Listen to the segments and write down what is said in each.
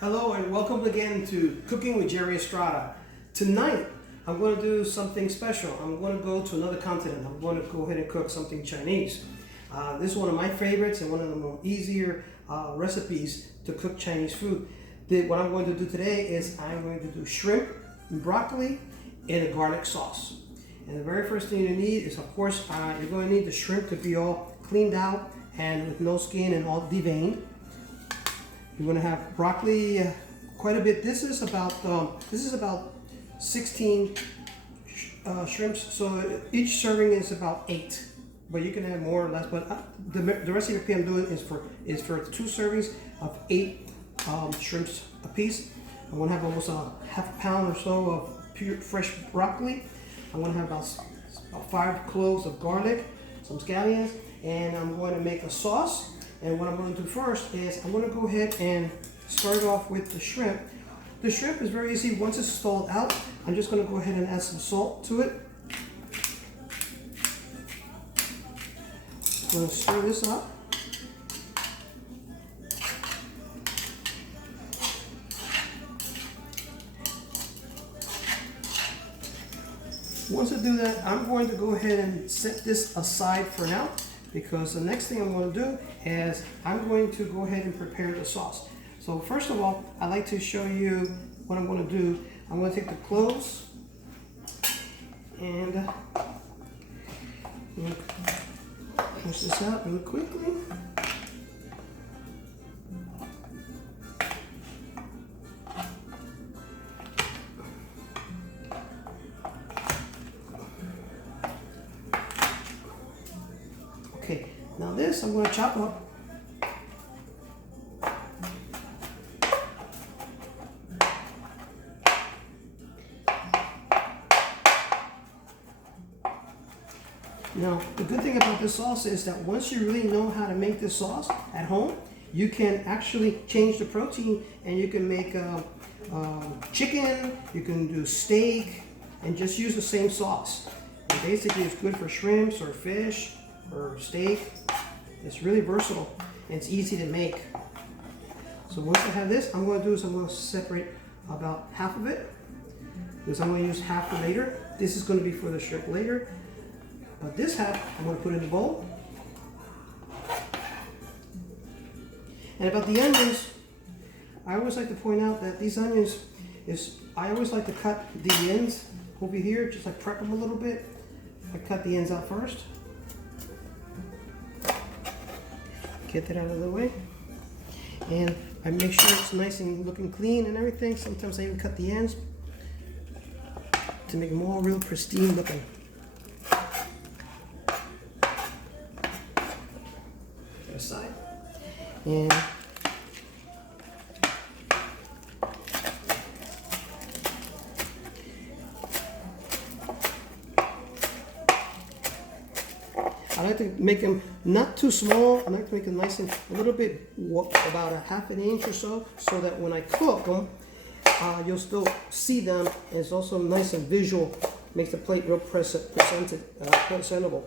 Hello and welcome again to Cooking with Jerry Estrada. Tonight I'm going to do something special. I'm going to go to another continent. I'm going to go ahead and cook something Chinese. This is one of my favorites and one of the more easier recipes to cook Chinese food. What I'm going to do today is I'm going to do shrimp and broccoli in a garlic sauce. And the very first thing you need is, of course, you're going to need the shrimp to be all cleaned out and with no skin and all deveined. You're going to have broccoli, quite a bit. This is about 16 shrimps, so each serving is about 8. But you can have more or less. But the recipe I'm doing is for 2 servings of 8 shrimps a piece. I'm going to have almost a half a pound or so of pure fresh broccoli. I'm going to have about 5 cloves of garlic, some scallions, and I'm going to make a sauce. And what I'm going to do first is I'm going to go ahead and start off with the shrimp. The shrimp is very easy. Once it's stalled out, I'm just going to go ahead and add some salt to it. I'm going to stir this up. Once I do that, I'm going to go ahead and set this aside for now, because the next thing I'm going to do is I'm going to go ahead and prepare the sauce. So first of all, I'd like to show you what I'm going to do. I'm going to take the cloves and I'm going to push this out really quickly. Okay, now this I'm going to chop up. Now, the good thing about this sauce is that once you really know how to make this sauce at home, you can actually change the protein and you can make chicken, you can do steak, and just use the same sauce. And basically, it's good for shrimps or fish or steak. It's really versatile and it's easy to make. So once I have this, I'm going to do is I'm going to separate about half of it, because I'm going to use half for later. This is going to be for the shrimp later. But this half, I'm going to put in the bowl. And about the onions, I always like to point out that these onions I always like to cut the ends over here, just like prep them a little bit. I cut the ends out first. Get that out of the way. And I make sure it's nice and looking clean and everything. Sometimes I even cut the ends to make them all real pristine looking. Aside. And I like to make them not too small. I like to make them nice and a little bit, about a half an inch or so that when I cook them, you'll still see them. And it's also nice and visual. Makes the plate real presentable.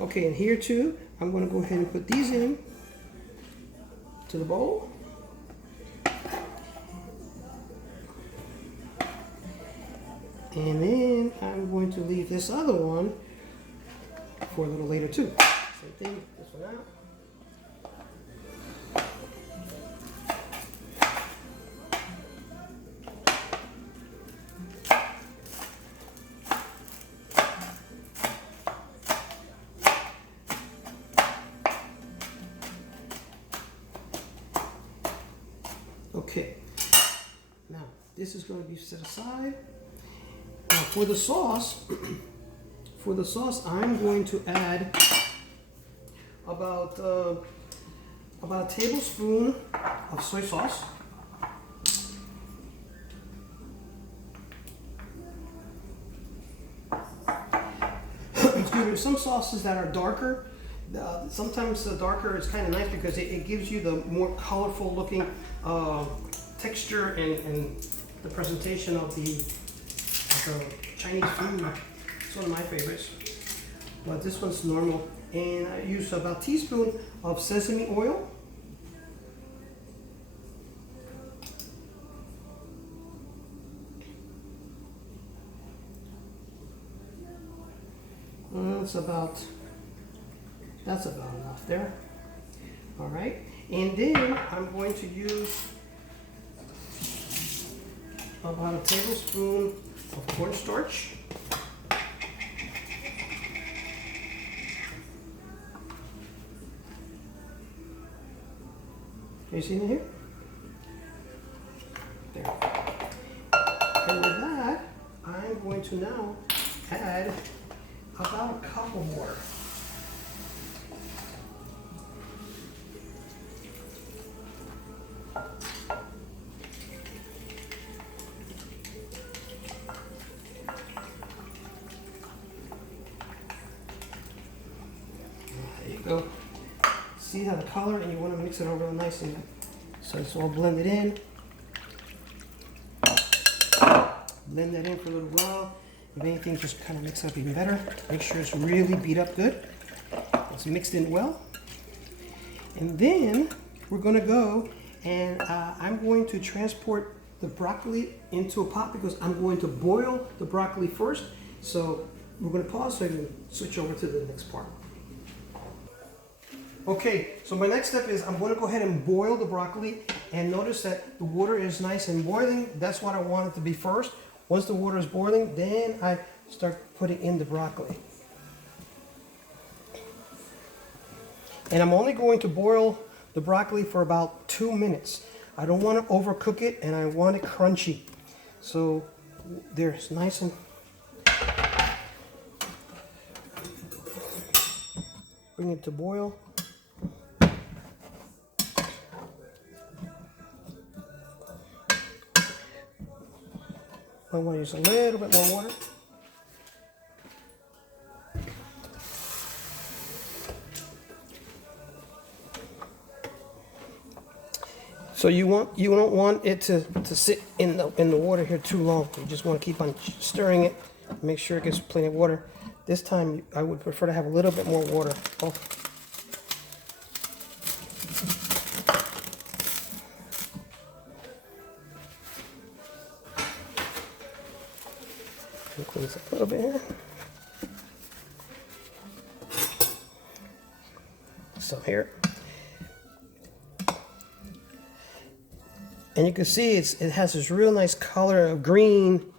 Okay, and here too, I'm going to go ahead and put these in to the bowl. And then I'm going to leave this other one for a little later too. Same thing, this one out. Okay, now this is going to be set aside. Now for the sauce, I'm going to add about a tablespoon of soy sauce. Excuse me, some sauces that are darker. Sometimes the darker is kind of nice because it gives you the more colorful looking texture and the presentation of the Chinese food. It's one of my favorites. But this one's normal. And I use about a teaspoon of sesame oil. that's about enough there. All right, and then I'm going to use about a tablespoon of cornstarch. You see it here? There. And with that, I'm going to now add about a cup of water. There you go. See how the color, and you want to mix it over real nicely. So it's all blended in. Blend that in for a little while. If anything, just kind of mix it up even better. Make sure it's really beat up good. It's mixed in well. And then we're going to go and I'm going to transport the broccoli into a pot because I'm going to boil the broccoli first. So we're going to pause so I can switch over to the next part. Okay, so my next step is I'm going to go ahead and boil the broccoli, and notice that the water is nice and boiling. That's what I want it to be first. Once the water is boiling, then I start putting in the broccoli. And I'm only going to boil the broccoli for about 2 minutes. I don't want to overcook it, and I want it crunchy. So there's nice and bring it to boil. I want to use a little bit more water. So you don't want it to sit in the water here too long. You just want to keep on stirring it. Make sure it gets plenty of water. This time I would prefer to have a little bit more water. Oh. Clean this up a little bit here. So here. And you can see it has this real nice color of green.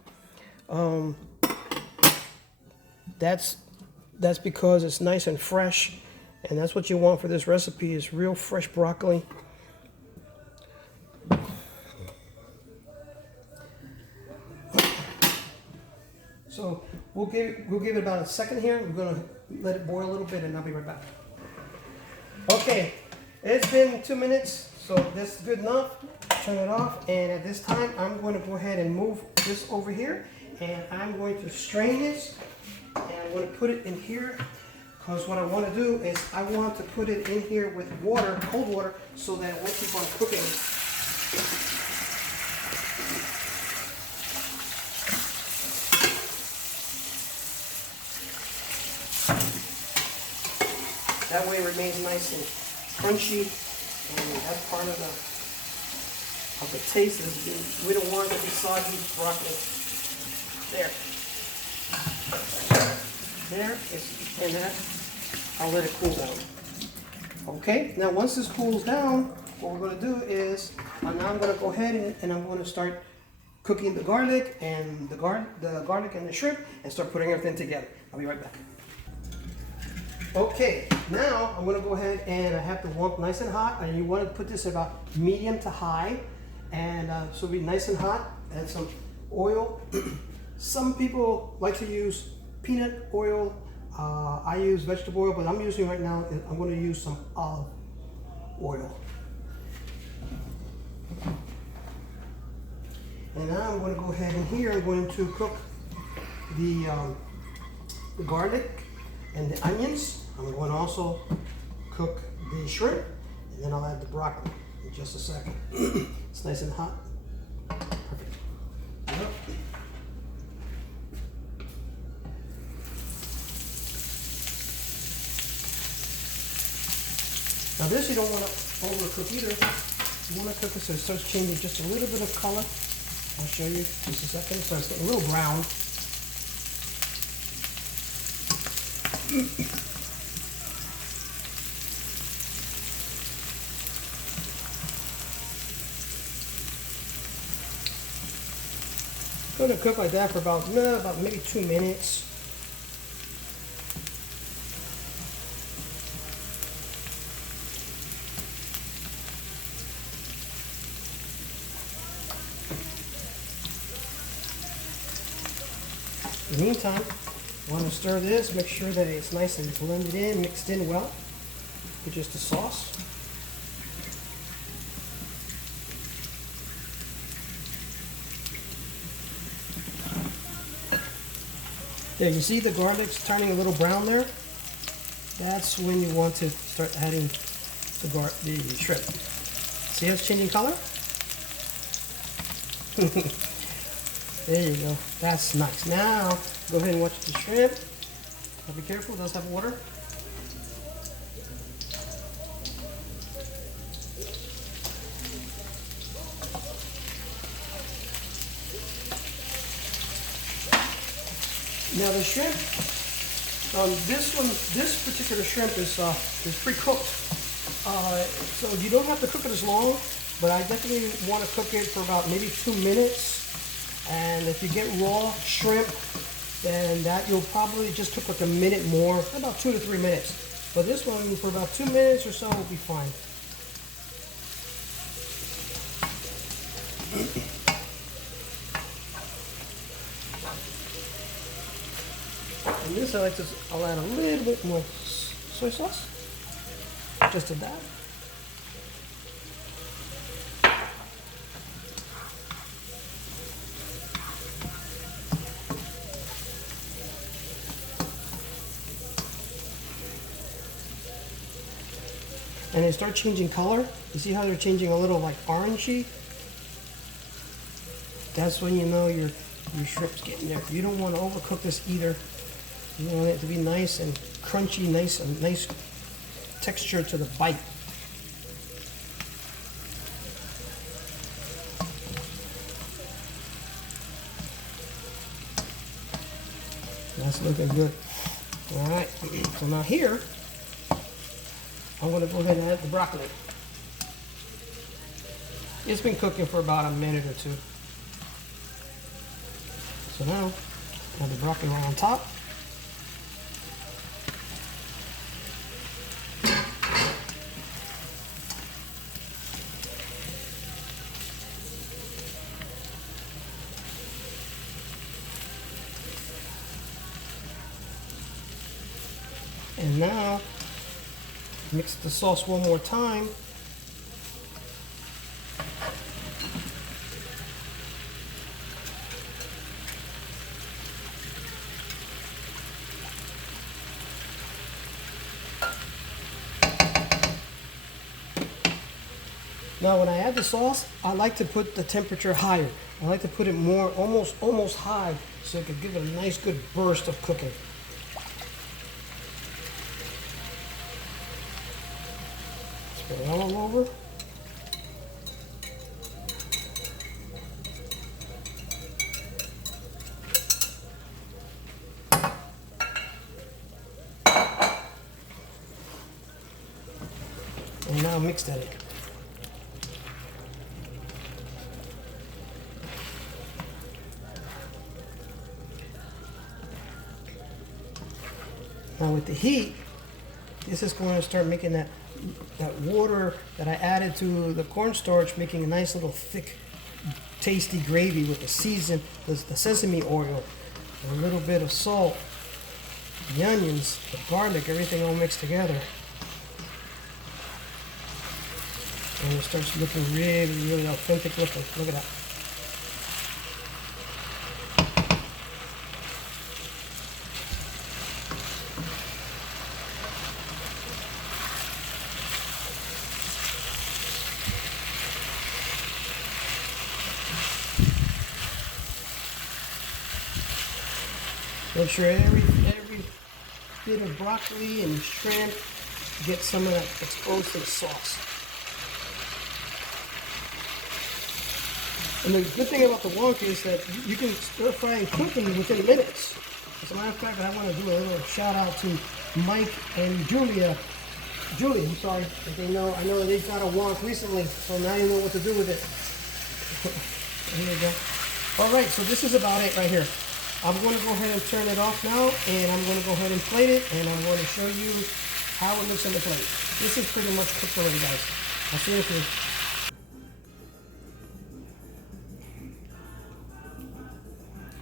That's because it's nice and fresh. And that's what you want for this recipe, is real fresh broccoli. So we'll give it about a second here. We're gonna let it boil a little bit, and I'll be right back. Okay, it's been 2 minutes, so this is good enough. Turn it off, and at this time, I'm going to go ahead and move this over here, and I'm going to strain this, and I'm going to put it in here, because what I want to do is I want to put it in here with water, cold water, so that it won't keep on cooking. That way it remains nice and crunchy, and that's part of the taste. We don't want it to be soggy broccoli. There is, and that, I'll let it cool down. Okay, now once this cools down, what we're going to do is, now I'm going to go ahead and I'm going to start cooking the garlic and the garlic and the shrimp, and start putting everything together. I'll be right back. Okay, now I'm going to go ahead, and I have the wok nice and hot, and you want to put this about medium to high, and so it'll be nice and hot. Add some oil. Some people like to use peanut oil. I use vegetable oil, but I'm using right now, I'm going to use some olive oil. And now I'm going to go ahead, and here I'm going to cook the garlic and the onions. I'm going to also cook the shrimp, and then I'll add the broccoli in just a second. It's nice and hot. Perfect. Yep. Now this you don't want to overcook either. You want to cook it so it starts changing just a little bit of color. I'll show you just a second. So it's a little brown. Going to cook like that for about maybe 2 minutes. In the meantime, I want to stir this, make sure that it's nice and blended in, mixed in well with just the sauce. There, you see the garlic's turning a little brown there? That's when you want to start adding the shrimp. See how it's changing color? There you go. That's nice. Now, go ahead and watch the shrimp. Now be careful, it does have water. Now the shrimp, this particular shrimp is pre-cooked. So you don't have to cook it as long, but I definitely want to cook it for about maybe 2 minutes. And if you get raw shrimp, then that you'll probably just cook like a minute more, about 2 to 3 minutes. But this one, for about 2 minutes or so, will be fine. And this I'll add a little bit more soy sauce, just a dab. And they start changing color. You see how they're changing a little like orangey? That's when you know your shrimp's getting there. You don't want to overcook this either. You want it to be nice and crunchy, nice texture to the bite. That's looking good. All right, so now here, I'm going to go ahead and add the broccoli. It's been cooking for about a minute or two. So now, add the broccoli right on top. And now, mix the sauce one more time. Now when I add the sauce, I like to put the temperature higher. I like to put it more, almost high, so it could give it a nice good burst of cooking. Spread it all over. And now mix that in. Now with the heat, this is going to start making that water that I added to the cornstarch, making a nice little thick, tasty gravy with the sesame oil, a little bit of salt, the onions, the garlic, everything all mixed together. And it starts looking really, really authentic looking. Look at that. Make sure every bit of broccoli and shrimp gets some of that exposed to the sauce. And the good thing about the wonton is that you can stir fry and cook them within minutes. As a matter of fact, I want to do a little shout out to Mike and Julie, I'm sorry. They know, I know that they've got a wonk recently, so now you know what to do with it. Here you go. All right, so this is about it right here. I'm going to go ahead and turn it off now, and I'm going to go ahead and plate it, and I'm going to show you how it looks on the plate. This is pretty much cooked already, guys. I'll see you soon.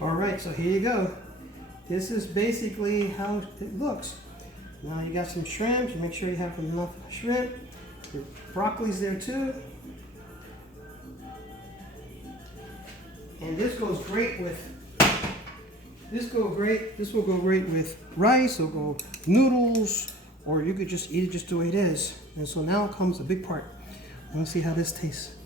All right, so here you go. This is basically how it looks. Now you got some shrimp. You make sure you have enough shrimp. Your broccoli's there too. And this goes great with, this will go great with rice, or go noodles, or you could just eat it just the way it is. And so now comes the big part. I want to see how this tastes.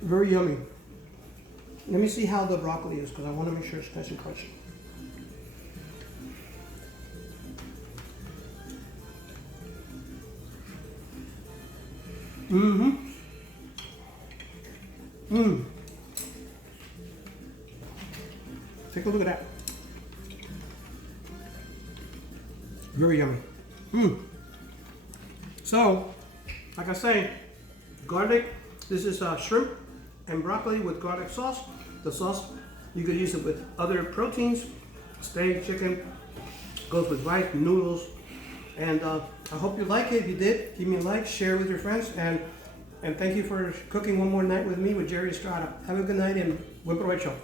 Very yummy. Let me see how the broccoli is, because I want to make sure it's nice and crunchy. Take a look at that. Very yummy. So, like I say, garlic. This is shrimp and broccoli with garlic sauce. The sauce, you could use it with other proteins, steak, chicken, goes with rice, noodles, and I hope you like it. If you did, give me a like, share with your friends, and thank you for cooking one more night with me with Jerry Estrada. Have a good night and buen provecho.